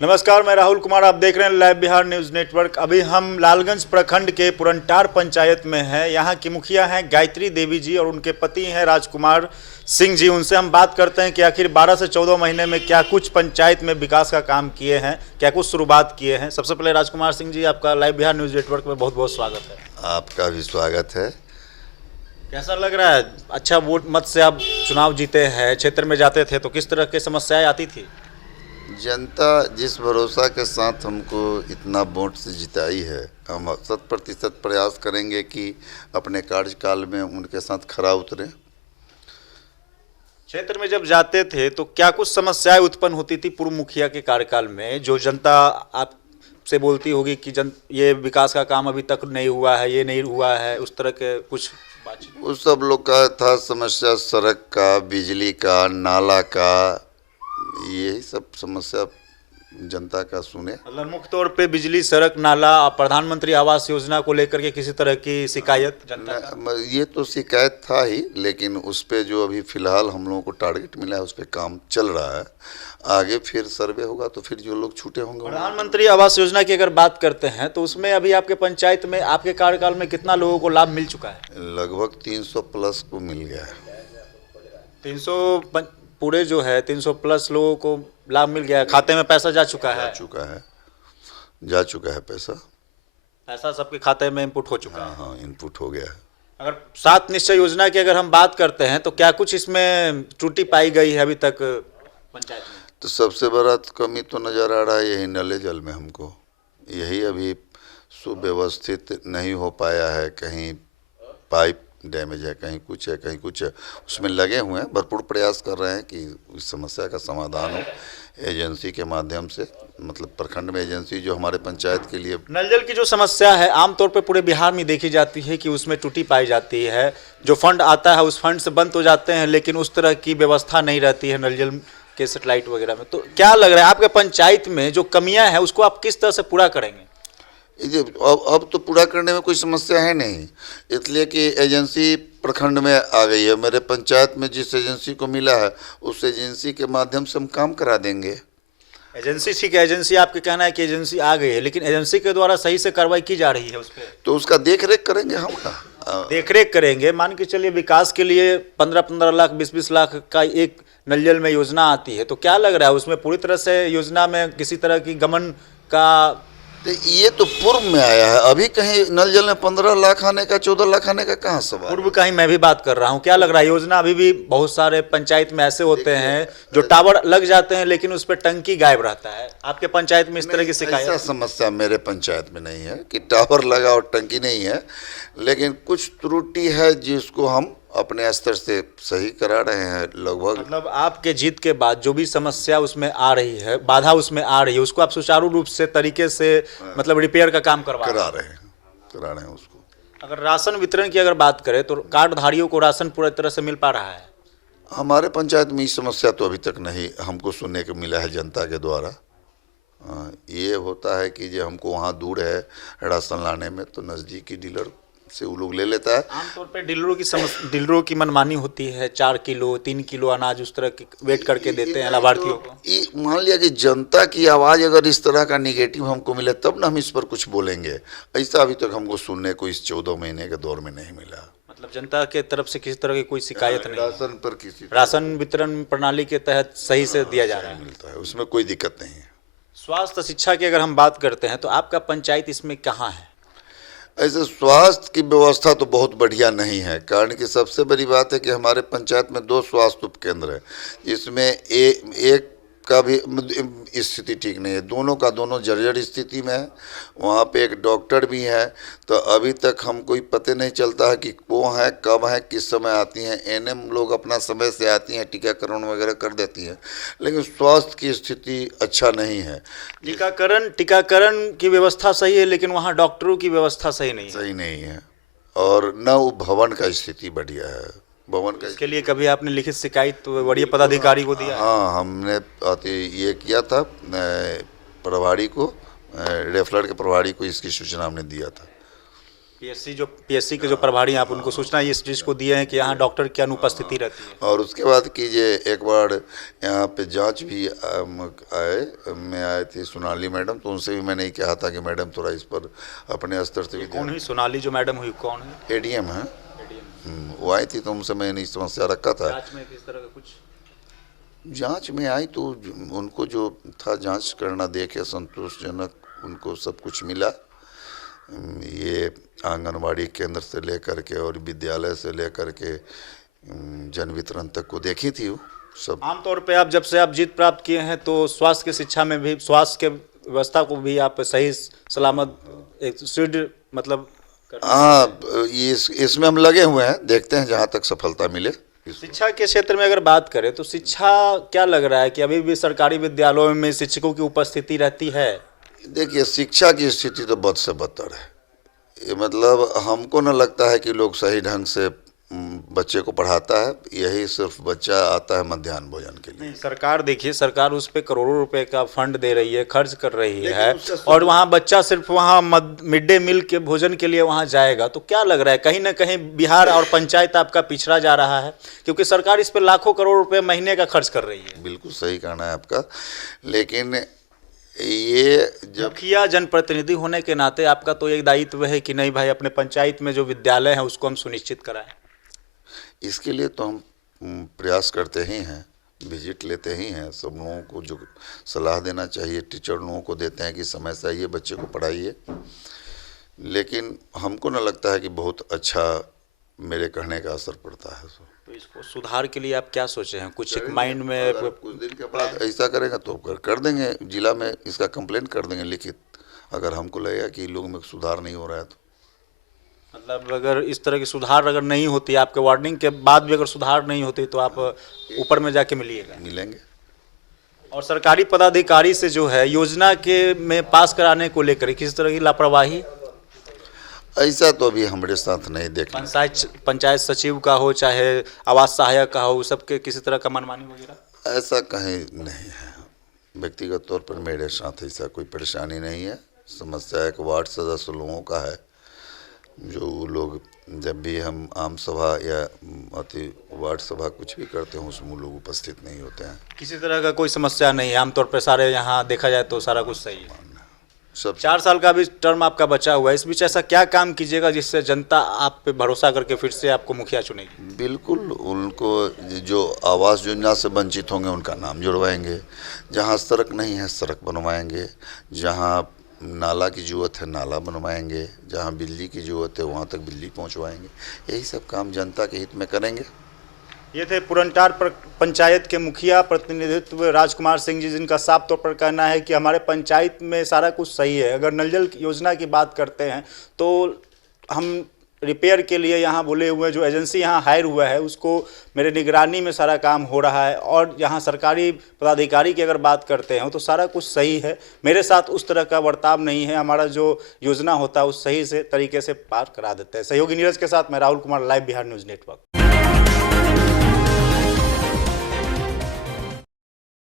नमस्कार, मैं राहुल कुमार। आप देख रहे हैं लाइव बिहार न्यूज नेटवर्क। अभी हम लालगंज प्रखंड के पुरनटार पंचायत में हैं। यहाँ की मुखिया हैं गायत्री देवी जी और उनके पति हैं राजकुमार सिंह जी। उनसे हम बात करते हैं कि आखिर 12 से 14 महीने में क्या कुछ पंचायत में विकास का काम किए हैं, क्या कुछ शुरुआत किए हैं। सबसे पहले राजकुमार सिंह जी, आपका लाइव बिहार न्यूज नेटवर्क में बहुत बहुत स्वागत है। आपका भी स्वागत है। कैसा लग रहा है? अच्छा वोट मत से आप चुनाव जीते हैं, क्षेत्र में जाते थे तो किस तरह की समस्याएं आती थी? जनता जिस भरोसा के साथ हमको इतना वोट से जिताई है, हम 100% प्रयास करेंगे कि अपने कार्यकाल में उनके साथ खरा उतरें। क्षेत्र में जब जाते थे तो क्या कुछ समस्याएं उत्पन्न होती थी पूर्व मुखिया के कार्यकाल में, जो जनता आपसे बोलती होगी कि ये विकास का काम अभी तक नहीं हुआ है, ये नहीं हुआ है, उस तरह के कुछ बातचीत? उस सब लोग का था समस्या, सड़क का, बिजली का, नाला का, यही सब समस्या जनता का सुने। मतलब मुख्य तौर पे बिजली, सड़क, नाला और प्रधानमंत्री आवास योजना को लेकर के किसी तरह की शिकायत जनता का? ये तो शिकायत था ही, लेकिन उस पे जो अभी फिलहाल हम लोगों को टारगेट मिला है उस पे काम चल रहा है। आगे फिर सर्वे होगा तो फिर जो लोग छूटे होंगे। प्रधानमंत्री आवास योजना की अगर बात करते हैं तो उसमें अभी आपके पंचायत में आपके कार्यकाल में कितना लोगों को लाभ मिल चुका है? लगभग 300 प्लस को मिल गया है। 300 पूरे जो है 300 प्लस लोगों को लाभ मिल गया है, खाते में पैसा जा चुका है? जा चुका है पैसा सबके खाते में इनपुट हो चुका है? हाँ, इनपुट हो गया है। अगर 7 निश्चय योजना की अगर हम बात करते हैं तो क्या कुछ इसमें त्रुटि पाई गई है अभी तक पंचायत में? तो सबसे बड़ा कमी तो नज़र आ रहा है यही नले जल में हमको, यही अभी सुव्यवस्थित नहीं हो पाया है। कहीं पाइप डैमेज है, कहीं कुछ है, कहीं कुछ है। उसमें लगे हुए हैं, भरपूर प्रयास कर रहे हैं कि इस समस्या का समाधान हो एजेंसी के माध्यम से। मतलब प्रखंड में एजेंसी जो हमारे पंचायत के लिए नल जल की जो समस्या है आमतौर पे पूरे बिहार में देखी जाती है कि उसमें त्रुटि पाई जाती है। जो फंड आता है उस फंड से बंद हो जाते हैं, लेकिन उस तरह की व्यवस्था नहीं रहती है नल जल के सेटेलाइट वगैरह में। तो क्या लग रहा है आपके पंचायत में जो कमियां हैं उसको आप किस तरह से पूरा करेंगे? अब तो पूरा करने में कोई समस्या है नहीं, इसलिए कि एजेंसी प्रखंड में आ गई है। मेरे पंचायत में जिस एजेंसी को मिला है उस एजेंसी के माध्यम से हम काम करा देंगे। एजेंसी ठीक है, एजेंसी आपके कहना है कि एजेंसी आ गई है, लेकिन एजेंसी के द्वारा सही से कार्रवाई की जा रही है उस पर? तो उसका देख रेख करेंगे हम। देख रेख करेंगे। मान के चलिए विकास के लिए 15-15 लाख 20-20 लाख का एक नल जल में योजना आती है, तो क्या लग रहा है उसमें पूरी तरह से योजना में किसी तरह की गमन का? तो ये तो पूर्व में आया है, अभी कहीं नल जल में 15 लाख आने का, 14 लाख आने का कहाँ सवाल? पूर्व का ही मैं भी बात कर रहा हूँ। क्या लग रहा है योजना अभी भी बहुत सारे पंचायत में ऐसे होते हैं जो टावर लग जाते हैं लेकिन उस पर टंकी गायब रहता है। आपके पंचायत में इस तरह की शिकायत? ऐसा समस्या मेरे पंचायत में नहीं है कि टावर लगा और टंकी नहीं है, लेकिन कुछ त्रुटि है जिसको हम अपने स्तर से सही करा रहे हैं लगभग। मतलब आपके जीत के बाद जो भी समस्या उसमें आ रही है, बाधा उसमें आ रही है, उसको आप सुचारू रूप से तरीके से मतलब रिपेयर का काम करा रहे हैं उसको। अगर राशन वितरण की अगर बात करें तो कार्डधारियों को राशन पूरी तरह से मिल पा रहा है? हमारे पंचायत में ये समस्या तो अभी तक नहीं हमको सुनने को मिला है जनता के द्वारा। ये होता है कि जो हमको वहाँ दूर है राशन लाने में, तो नज़दीकी डीलर से वो लोग ले लेता है। आमतौर पे डीलरों की मनमानी होती है, 4 किलो 3 किलो अनाज उस तरह की वेट करके देते हैं लाभार्थियों को। मान लिया कि जनता की आवाज़ अगर इस तरह का निगेटिव हमको मिले तब ना हम इस पर कुछ बोलेंगे। ऐसा अभी तक हमको सुनने को इस 14 महीने के दौर में नहीं मिला। मतलब जनता के तरफ से किसी तरह की कोई शिकायत नहीं? राशन पर राशन वितरण प्रणाली के तहत सही से दिया जा रहा है, मिलता है, उसमें कोई दिक्कत नहीं है। स्वास्थ्य शिक्षा की अगर हम बात करते हैं तो आपका पंचायत इसमें कहाँ है? ऐसे स्वास्थ्य की व्यवस्था तो बहुत बढ़िया नहीं है, कारण कि सबसे बड़ी बात है कि हमारे पंचायत में 2 स्वास्थ्य उपकेंद्र है, जिसमें एक का भी स्थिति ठीक नहीं है, दोनों का दोनों जर्जर स्थिति में है। वहाँ पे एक डॉक्टर भी है, तो अभी तक हम कोई पता नहीं चलता है कि वो है कब है किस समय आती हैं। एनएम लोग अपना समय से आती हैं, टीकाकरण वगैरह कर देती हैं, लेकिन स्वास्थ्य की स्थिति अच्छा नहीं है। टीकाकरण की व्यवस्था सही है, लेकिन वहाँ डॉक्टरों की व्यवस्था सही नहीं है। और न वो भवन का स्थिति बढ़िया है। भवन का इसके लिए कभी आपने लिखित शिकायत तो वरीय पदाधिकारी को दिया? हाँ, हमने ये किया था प्रभारी को, रेफलर के प्रभारी को इसकी सूचना हमने दिया था। पीएससी के जो प्रभारी हैं, आप उनको सूचना इस चीज़ को दिए हैं कि यहाँ डॉक्टर की अनुपस्थिति रहती है। और उसके बाद कीजिए, एक बार यहाँ पे जांच भी आए थी सोनाली मैडम, तो उनसे भी मैंने ही कहा था कि मैडम थोड़ा इस पर अपने स्तर से भी कौन हुई सोनाली जो मैडम हुई, कौन है? एडीएम है। वो आई थी तो उनसे मैंने समस्या रखा था। जांच में किस तरह का कुछ? जांच में आई तो उनको जो था जांच करना देखे संतोषजनक उनको सब कुछ मिला। ये आंगनवाड़ी केंद्र से लेकर के और विद्यालय से लेकर के जन वितरण तक को देखी थी वो सब। आमतौर पे आप जब से आप जीत प्राप्त किए हैं तो स्वास्थ्य की शिक्षा में भी, स्वास्थ्य के व्यवस्था को भी आप सही सलामत एक सुदृढ़ मतलब हाँ, इसमें हम लगे हुए हैं, देखते हैं जहाँ तक सफलता मिले। शिक्षा के क्षेत्र में अगर बात करें तो शिक्षा क्या लग रहा है कि अभी भी सरकारी विद्यालयों में शिक्षकों की उपस्थिति रहती है? देखिए, शिक्षा की स्थिति तो बद से बदतर है। ये मतलब हमको न लगता है कि लोग सही ढंग से बच्चे को पढ़ाता है। यही सिर्फ बच्चा आता है मध्याह्न भोजन के लिए। नहीं, सरकार देखिए, सरकार उस पे करोड़ों रुपए का फंड दे रही है, खर्च कर रही है, और वहाँ बच्चा सिर्फ वहाँ मिड डे मील के भोजन के लिए वहाँ जाएगा। तो क्या लग रहा है कहीं ना कहीं बिहार और पंचायत आपका पिछड़ा जा रहा है, क्योंकि सरकार इस पे लाखों करोड़ रुपए महीने का खर्च कर रही है। बिल्कुल सही कहना है आपका, लेकिन ये जब मुखिया जनप्रतिनिधि होने के नाते आपका तो एक दायित्व है कि नहीं भाई, अपने पंचायत में जो विद्यालय है उसको हम सुनिश्चित कराएं। इसके लिए तो हम प्रयास करते ही हैं, विजिट लेते ही हैं। सब लोगों को जो सलाह देना चाहिए टीचर लोगों को देते हैं कि समय से आइए, बच्चे को पढ़ाइए। लेकिन हमको न लगता है कि बहुत अच्छा मेरे कहने का असर पड़ता है। तो इसको सुधार के लिए आप क्या सोचे हैं? कुछ एक माइंड में कुछ दिन के बाद ऐसा करेगा तो कर देंगे, जिला में इसका कंप्लेंट कर देंगे लिखित, अगर हमको लगेगा कि लोगों में सुधार नहीं हो रहा है तो। मतलब अगर इस तरह की सुधार अगर नहीं होती, आपके वार्निंग के बाद भी अगर सुधार नहीं होती, तो आप ऊपर में जाके मिलेंगे। और सरकारी पदाधिकारी से जो है योजना के में पास कराने को लेकर किसी तरह की लापरवाही? ऐसा तो अभी हमारे साथ नहीं देखा। पंचायत सचिव का हो चाहे आवास सहायक का हो, सबके किसी तरह का मनमानी वगैरह ऐसा कहीं नहीं है। व्यक्तिगत तौर पर मेरे साथ ऐसा कोई परेशानी नहीं है। समस्या एक वार्ड सदस्य लोगों का है, जो लोग जब भी हम आम सभा या अति वार्ड सभा कुछ भी करते हैं उसमें लोग उपस्थित नहीं होते हैं। किसी तरह का कोई समस्या नहीं है, आमतौर पर सारे यहाँ देखा जाए तो सारा कुछ सही है। सब 4 साल का भी टर्म आपका बचा हुआ है, इस बीच ऐसा क्या काम कीजिएगा जिससे जनता आप पे भरोसा करके फिर से आपको मुखिया चुनेगी? बिल्कुल, उनको जो आवास योजना से वंचित होंगे उनका नाम जुड़वाएंगे। जहाँ सड़क नहीं है सड़क बनवाएंगे, जहाँ नाला की ज़रूरत है नाला बनवाएंगे, जहाँ बिजली की ज़रूरत है वहाँ तक बिजली पहुँचवाएंगे। यही सब काम जनता के हित में करेंगे। ये थे पुरनटार पंचायत के मुखिया प्रतिनिधित्व राजकुमार सिंह जी, जिनका साफ तौर पर कहना है कि हमारे पंचायत में सारा कुछ सही है। अगर नल जल योजना की बात करते हैं तो हम रिपेयर के लिए यहाँ बोले हुए जो एजेंसी यहाँ हायर हुआ है उसको मेरे निगरानी में सारा काम हो रहा है, और यहाँ सरकारी पदाधिकारी की अगर बात करते हैं तो सारा कुछ सही है। मेरे साथ उस तरह का बर्ताव नहीं है, हमारा जो योजना होता है उस सही से तरीके से पार करा देते हैं। सहयोगी नीरज के साथ मैं Rahul Kumar, live Bihar news network.